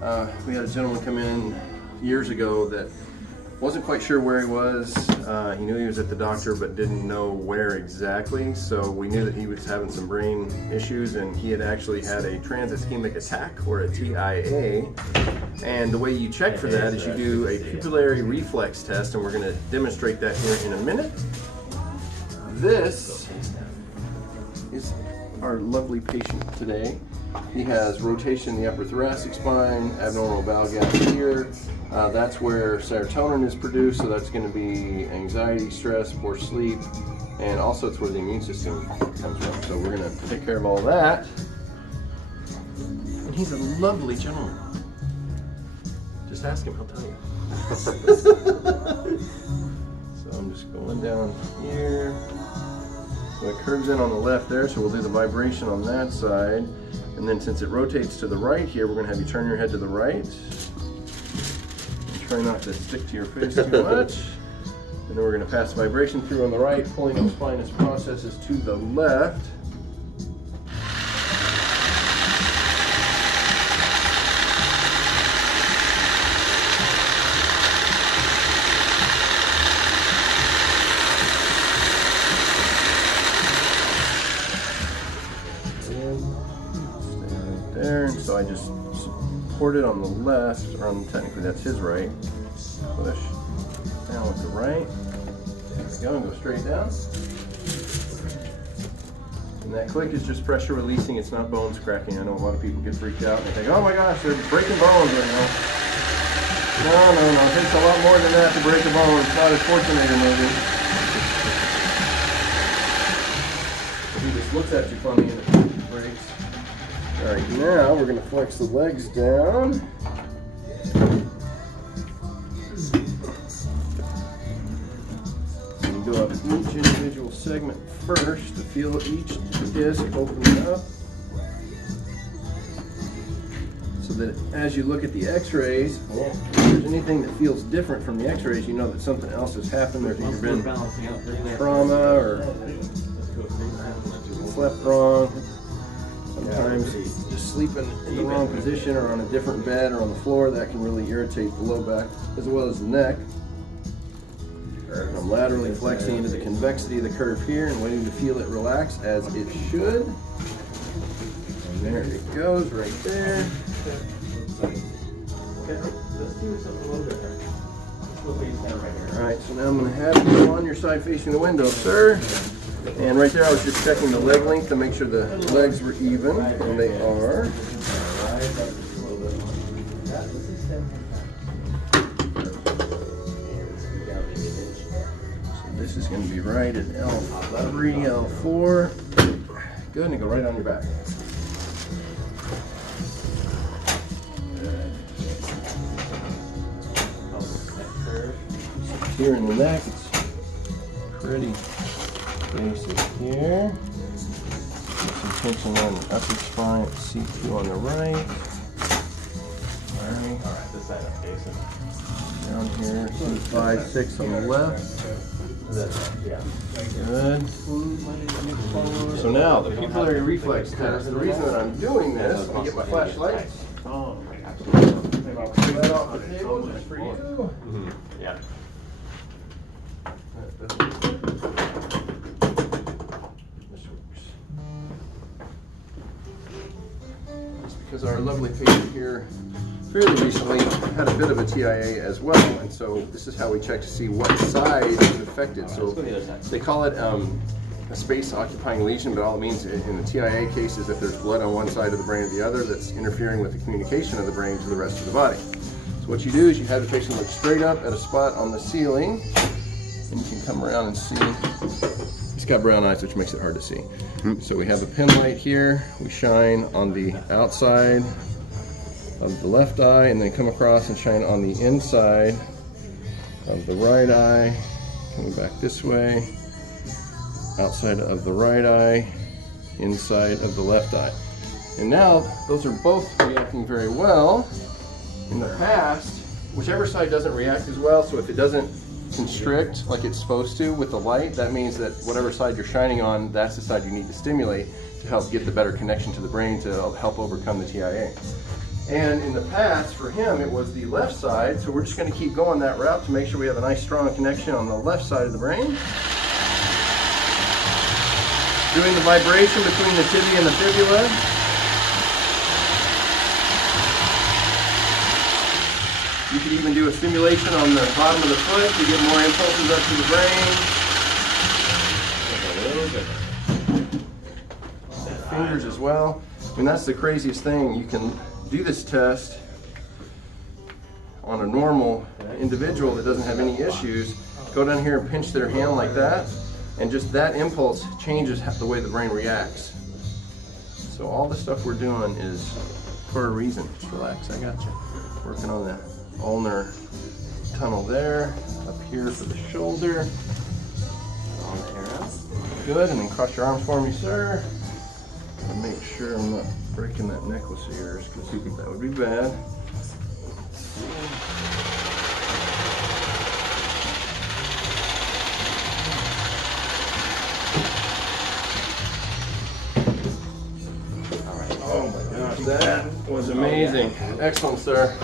We had a gentleman come in years ago that wasn't quite sure where he was. He knew he was at the doctor but didn't know where exactly, so we knew that he was having some brain issues, and he had actually had a transient ischemic attack, or a TIA. And the way you check for that is you do a pupillary reflex test, and we're going to demonstrate that here in a minute. This is our lovely patient today. He has rotation in the upper thoracic spine, abnormal bowel gap here. That's where serotonin is produced, so that's going to be anxiety, stress, poor sleep, and also it's where the immune system comes from. So we're going to take care of all that. And he's a lovely gentleman. Just ask him, he'll tell you. So I'm just going down here. So it curves in on the left there, so we'll do the vibration on that side. And then since it rotates to the right here, we're going to have you turn your head to the right. Try not to stick to your face too much. And then we're going to pass the vibration through on the right, pulling those spinous processes to the left. Stay right there. And so I just support it on the left, or technically that's his right. Push down with the right. There we go, and go straight down. And that click is just pressure releasing, it's not bones cracking. I know a lot of people get freaked out and they think, oh my gosh, they're breaking bones right now. No, no, no, it takes a lot more than that to break a bone. It's not a Schwarzenegger movie. He just looks at you funny and it breaks. All right, now we're going to flex the legs down. And go up each individual segment first to feel each disc open up. So that as you look at the x-rays, if there's anything that feels different from the x-rays, you know that something else has happened. There's either been trauma or slept wrong. Sometimes just sleeping in the wrong position or on a different bed or on the floor, that can really irritate the low back as well as the neck. I'm laterally flexing into the convexity of the curve here and waiting to feel it relax as it should. And there it goes right there. Alright, so now I'm going to have you on your side facing the window, sir. And right there I was just checking the leg length to make sure the legs were even, and they are. So this is going to be right at L3, L4. Good, and go right on your back. Here in the neck, it's pretty basic here. Get some tension on the upper spine, C2 on the right. Alright, this side up, Jason. Down here, C5, 6 on the left. Good. So now, the pupillary reflex test. The reason that I'm doing this, let me get my flashlight. Right off the table, just for you. Yeah. Because our lovely patient here fairly recently had a bit of a TIA as well, and so this is how we check to see what side is affected. So they call it a space-occupying lesion, but all it means in the TIA case is that there's blood on one side of the brain or the other that's interfering with the communication of the brain to the rest of the body. So what you do is you have the patient look straight up at a spot on the ceiling, and you can come around and see. He's got brown eyes, which makes it hard to see. So we have a pin light here. We shine on the outside of the left eye, and then come across and shine on the inside of the right eye. Coming back this way. Outside of the right eye, inside of the left eye. And now, those are both reacting very well. In the past, whichever side doesn't react as well, so if it doesn't constrict like it's supposed to with the light, that means that whatever side you're shining on, that's the side you need to stimulate to help get the better connection to the brain to help overcome the TIA. And in the past, for him, it was the left side, so we're just going to keep going that route to make sure we have a nice strong connection on the left side of the brain. Doing the vibration between the tibia and the fibula. You could even do a stimulation on the bottom of the foot to get more impulses up to the brain. A little bit. Fingers as well. I mean, that's the craziest thing. You can do this test on a normal individual that doesn't have any issues. Go down here and pinch their hand like that, and just that impulse changes the way the brain reacts. So all the stuff we're doing is for a reason. Just relax, I got you. Working on the ulnar tunnel there, up here for the shoulder. On the arrow. Good, and then cross your arms for me, sir. And make sure I'm not breaking that necklace of yours, because that would be bad. Oh my gosh, that was amazing. Excellent, sir.